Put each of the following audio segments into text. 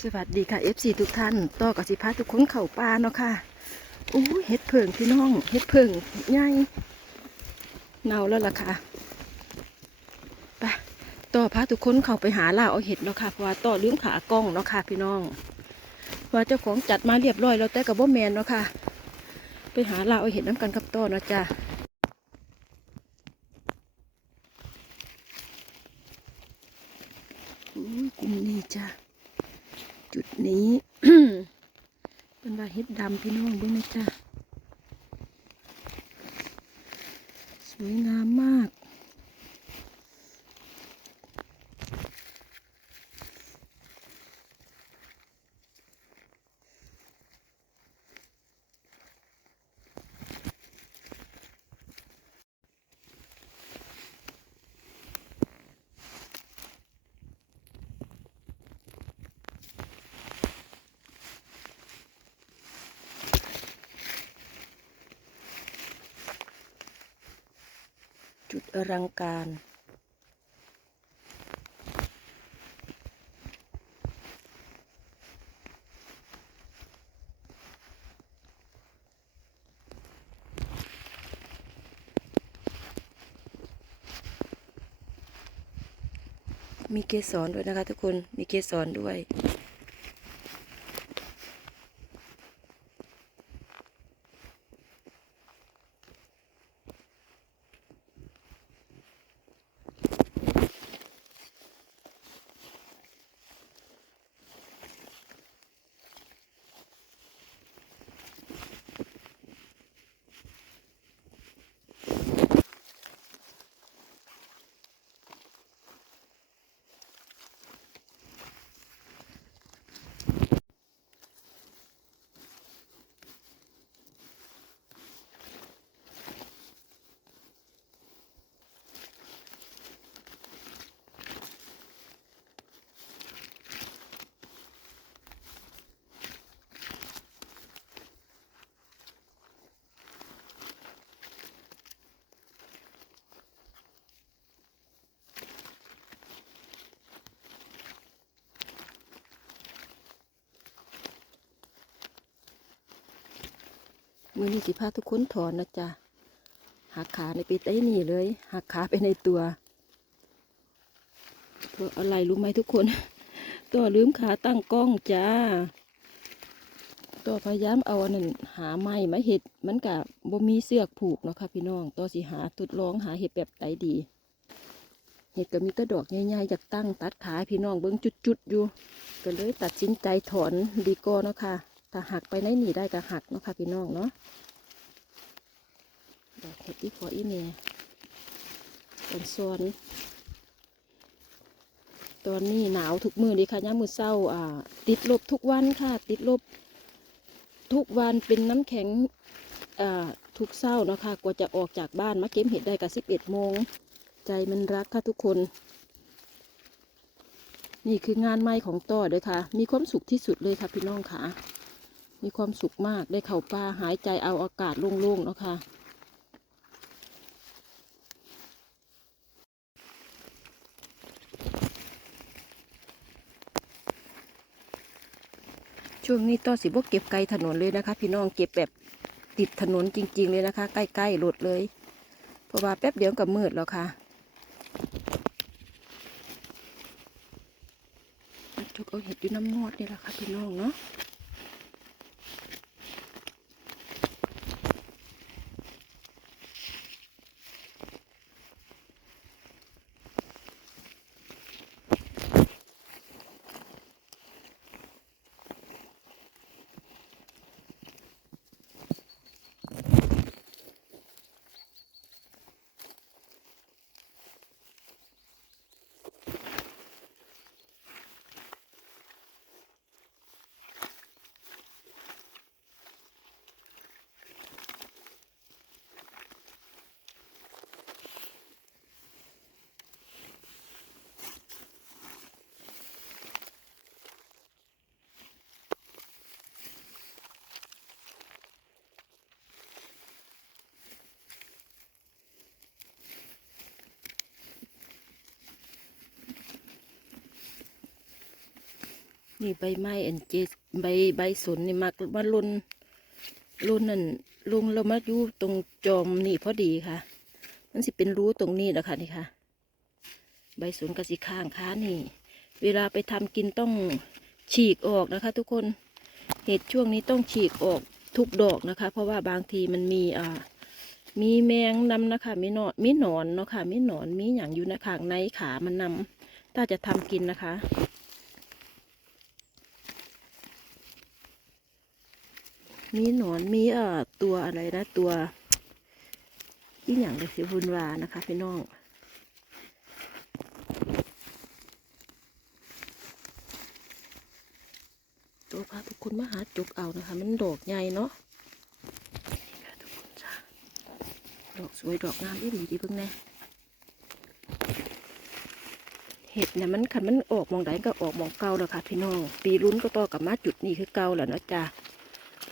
สวัสดีค่ะ FC ทุกท่านต่อกับสิพาทุกคนเข่าปลาเนาะค่ะโอ้เฮ็ดเพิงพี่น้องเฮ็ดเพิงใหญ่เน่าแล้วล่ะค่ะไปต่อพาทุกคนเข้าไปหาล่าเอาเห็ดเนาะค่ะเพราะว่าต่อเลืมขากล้องเนาะค่ะพี่น้องว่าเจ้าของจัดมาเรียบร้อยแล้วแต่กับบ่แมนเนาะค่ะ ไปหาล่าเอาเห็ดน้ำกันกับต่อเนาะจ้ะโอ้ยกลุ่มนี้จ้ะ จุดนี้ เป็นว่าเห็ดดำพี่น้องเบิ่งนะจ๊ะสวยงามมาก จุดอลังการ มีเกสรด้วยนะคะทุกคน มีเกสรด้วย มือนี้สิพาทุกคนถอนนะจ๊ะหักขาในปีไต้นี่เลย หักขาไปในตัวเพราะอะไรรู้ไหมทุกคน ตัวลืมขาตั้งกล้องจ้า ตัวพยายามเอาอันนั้นหาไม้มาเห็ดมันกับบ่มีเสือกผูกเนาะค่ะพี่น้องตัวสิหาทดลองหาเห็ดแบบไหนดี เห็ดก็มีตะดอกใหญ่ๆจากตั้งตัดขาพี่น้องเบิ้งจุดๆอยู่ ก็เลยตัดสินใจถอนดีกว่าเนาะค่ะ ถ้าหักไปในหนีได้ก็หักเนาะค่ะพี่น้องเนาะดอกเห็ดอีพออีเมตอนซ้อนตอนนี้หนาวทุกมือเลยค่ะย่ามือเศร้าอ่า ติดลบทุกวันค่ะ ติดลบ ทุกวันเป็นน้ำแข็งอ่าทุกเศร้าเนาะค่ะกว่าจะออกจากบ้านมาเก็บเห็ดได้กับสิบเอ็ดโมง ใจมันรักค่ะทุกคน นี่คืองานใหม่ของต่อเลยค่ะ มีความสุขที่สุดเลยค่ะพี่น้องค่ะ มีความสุขมากได้เข่าป่าหายใจเอาอากาศโล่งๆเนาะค่ะช่วงนี้ต่อสิบกเก็บไกลถนนเลยนะคะ พี่น้องเก็บแบบติดถนนจริง ๆ เลยนะคะ ใกล้ๆรถเลย เพราะว่าแป๊บเดียวกับมืดแล้วค่ะจุกเอาเห็ดอยู่น้ำมอดนี่แหละค่ะพี่น้องเนาะ นี่ใบไม้อันเจใบใบสนนี่มักมาลุนลุนนั่นลุงแล้วมาอยู่ตรงจอมนี่พอดีค่ะ มันสิเป็นรู้ตรงนี้แหละค่ะนี่ค่ะ ใบสนกระสิข้างค้านี่ เวลาไปทำกินต้องฉีกออกนะคะ ทุกคนเห็ดช่วงนี้ต้องฉีกออกทุกดอกนะคะ เพราะว่าบางทีมันมีอ่ามีแมงนำนะคะ มีหนอนมีหนอนเนาะค่ะมีหนอนมีอย่างอยู่ในขางในขามันนำถ้าจะทำกินนะคะ มีหนอนมีเอ่อตัวอะไรนะตัวที่อย่างเดสิบุนวานะคะพี่น้องตัวพาทุกคนมาหาจุกเอานะคะ มันดอกใหญ่เนาะดอกสวยดอกงามอีหลีดีเพิ่งแน่เห็ดเนี่ยมันขันมันออกมองใดก็ออกมองเก่าแล้วค่ะพี่น้อง ปีรุ้นก็ต่อกับมาจุดนี้คือเก่าแล้วเนาะจ้า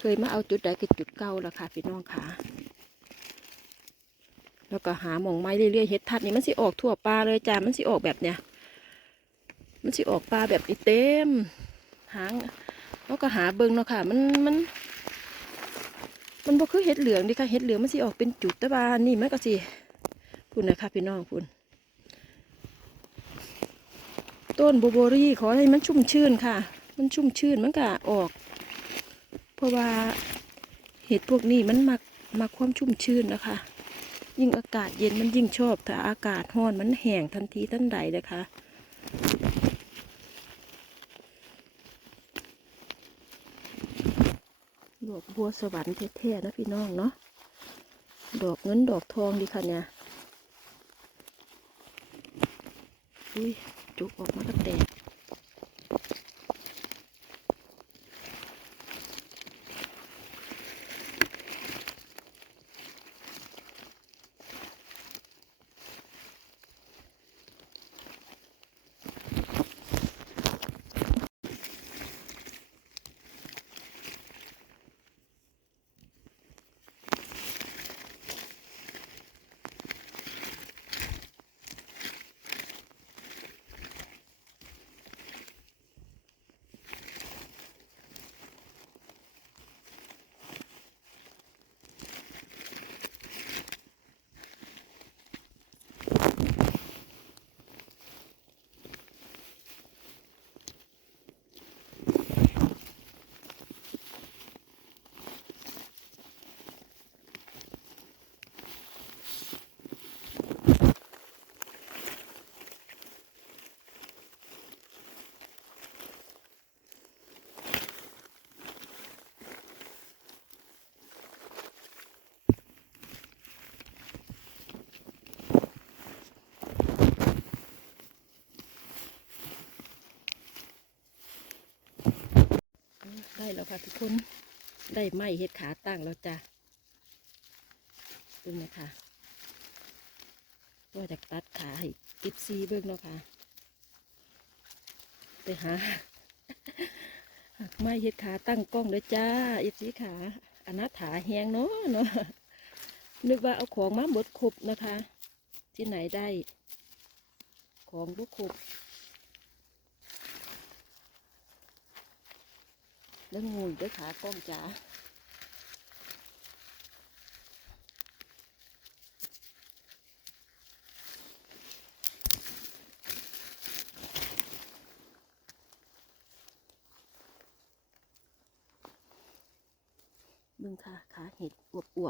เคยมาเอาจุดใดก็จุดเก่าแล้วค่ะพี่น้องค่ะ แล้วก็หาหมองไม้เรื่อยๆเห็ดทัดนี่มันสิออกทั่วปลาเลยจ้ามันสิออกแบบเนี้ยมันสิออกปลาแบบนี้เต็ม หางแล้วก็หาเบิ่งเนาะค่ะ มันมัน มันบ่คือเห็ดเหลืองดิค่ะเห็ดเหลืองมันสิออกเป็นจุดต่ว่านี่มันก็สิคุณนะคะพี่น้องคุณต้นโบโบรี่ขอให้มันชุ่มชื่นค่ะ มันชุ่มชื่นมันก็ออก เพราะว่าเห็ดพวกนี้มันมักมักความชุ่มชื่นนะคะ ยิ่งอากาศเย็นมันยิ่งชอบ ถ้าอากาศร้อนมันแห้งทันทีทันใดนะคะดอกบัวสวรรค์แท้ๆนะพี่น้องเนาะ ดอกเงินดอกทองดีค่ะเนี่ย อุ้ยจุกออกมาก็แตก ได้แล้วค่ะทุกคน ได้ไม้เห็ดขาตั้งแล้วจ้ะดูนะคะว่าจะตัดขาให้กิบซีเบิ้งเนาะค่ะ ไปหาหักไม้เห็ดขาตั้งกล้องเลยจ้าอิบซีขาอนาถาแหงเนาะเนาะนึกว่าเอาของมาหมดครบนะคะ ที่ไหนได้ ของบุครบ แล้วงูอยู่ด้วยขากล้องจ๋าบึงค่ะขาเห็ดอวบอวบ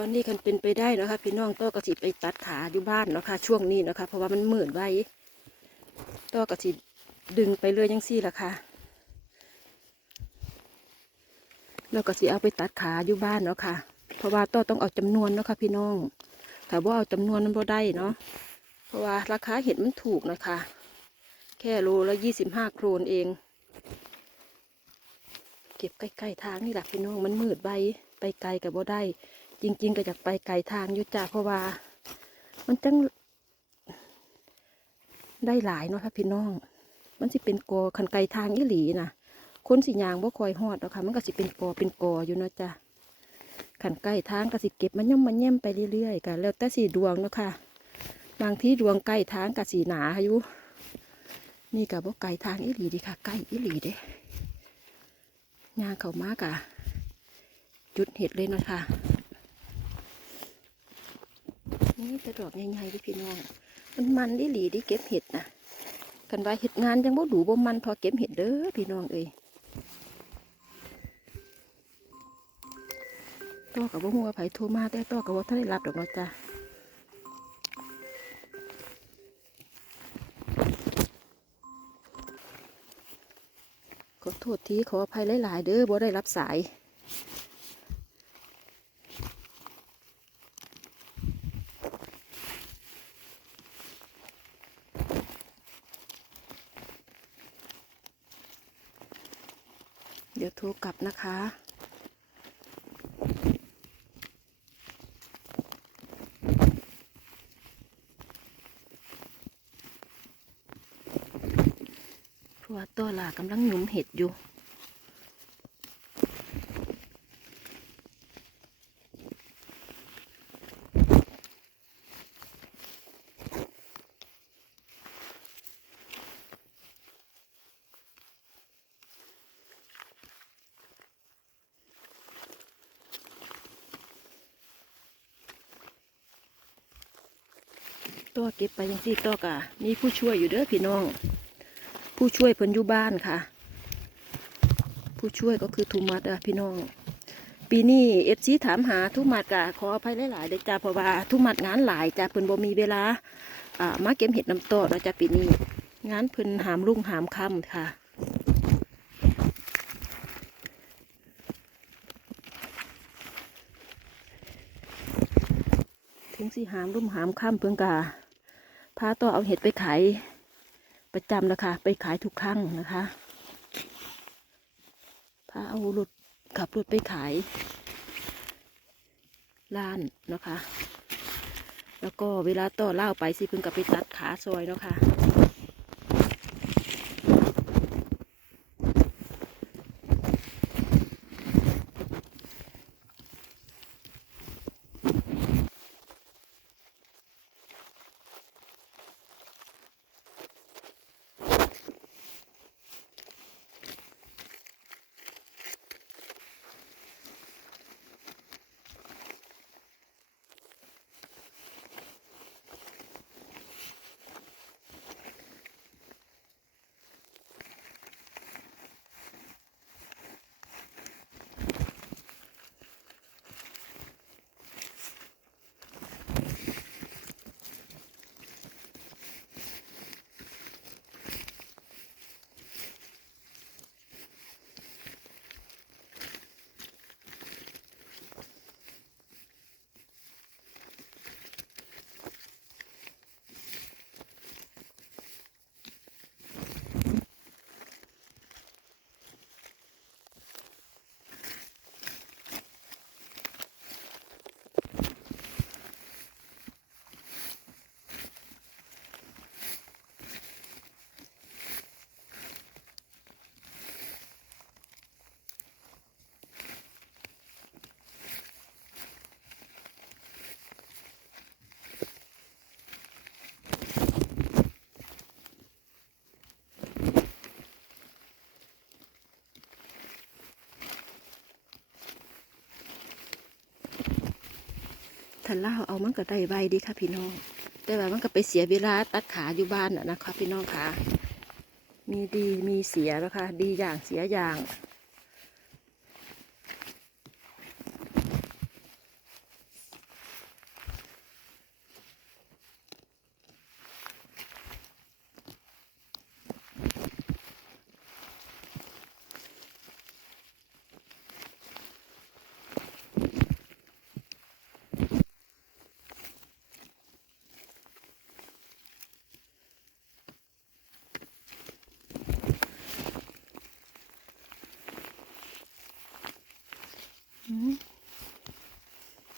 อนนี้คันเป็นไปได้นะคะ พี่น้องต้อกระสิไปตัดขาอยู่บ้านเนาะคะช่วงนี้เนาะคะ เพราะว่ามันหมืดไว้ต้อกระสิดึงไปเรื่อยยังซี่ละค่ะแล้วก็สิเอาไปตัดขาอยู่บ้านเนาะค่ะ เพราะว่าต้อต้องเอาจำนวนเนาะค่ะพี่น้องถ้าว่าเอาจำนวนมันบ่ได้เนาะเพราะว่าราคาเห็ดมันถูกนะคะ แค่โลละยี่สิบห้าโครนเอง เก็บใกล้ๆทางนี่แหละพี่น้องมันมืดใบไปไกลกับบ่ได้ จริง ๆ ก็อยากไปไกลทางอยู่จ้าเพราะว่า มันจัง ได้หลายเนาะค่ะพี่น้อง มันสิเป็นกอคันไกลทางอีหลีนะคนสิยางบ่คอยหอดเนาะค่ะ มันก็สิเป็นกอเป็นกออยู่เนาะจ้ะขันใกลทางก็สิเก็บมันย่อมมันแย่มไปเรื่อยๆกันแล้วแต่สีดวงเนาะค่ะ บางที่ดวงใกล้ทางกับสีหนาอยู่นี่กับว่าไก่ทางอีหลีดีค่ะไก่อีหลีเด้ยางเขามากอะจุดเห็ดเลยนะคะ นี่จะดอกใหญ่ๆดิพี่น้อง มันมันอีหลีดิเก็บเห็ดนะกันว่าเห็ดงานยังบ่ดูบ่มันพอเก็บเห็ดเด้อพี่น้องเอ้ยต่อกับว่าหัวไผโทรมาแต่ต่อกับว่าท่านได้รับดอกเนาะจ้ะขอโทษทีขออภัยหลาย ๆ เด้อบ่ได้รับสาย เดี๋ยวโทรกลับนะคะ เพราะ ว่าตัวหลากำลังหยุมเห็ดอยู่ตัวเก็บไปยังสี่ตัวกะมีผู้ช่วยอยู่เด้อพี่น้อง ผู้ช่วยเพิ่นอยู่บ้านค่ะ ผู้ช่วยก็คือทุมัดอะพี่น้อง ปีนี้เอฟซีถามหาทุมัดกะขออภัยหลายๆเด้อจ้าเพราะว่าทุมัดงานหลายจ้าเพิ่นบ่มีเวลาอ่ามาเก็บเห็ดน้ำโตเนาะจ้าปีนี้ งานเพิ่นหามรุ่งหามค่ำค่ะถึงสิหามรุ่มหามค่ำเพิ่งกาพาต่อเอาเห็ดไปขาย ประจำนะคะไปขายทุกครั้งนะคะพาเอารถขับรถไปขายร้านนะคะ แล้วก็เวลาต่อเล่าไปสิเพิ่งกับไปตัดขาซอยเนาะค่ะ ถ้าเล่าเอามันก็ได้ใบดีค่ะพี่น้อง แต่ว่ามันก็ไปเสียเวลาตัดขาอยู่บ้านน่ะนะคะพี่น้องค่ะ มีดีมีเสียแล้วค่ะ ดีอย่างเสียอย่าง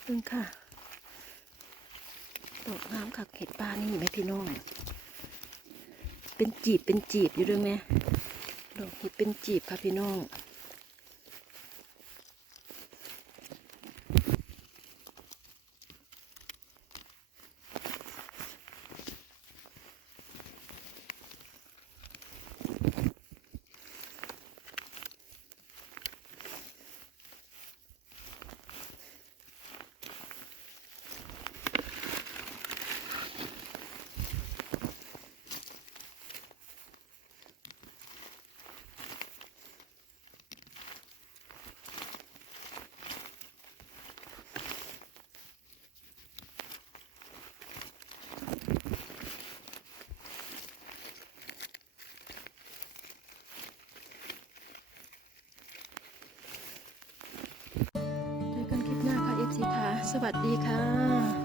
ซึ่งค่ะตกน้ำค่ะเห็ดป่านี่ไหมพี่น้อง เป็นจีบเป็นจีบอยู่ด้วยไหมดอกเห็ดเป็นจีบค่ะพี่น้อง สวัสดีค่ะ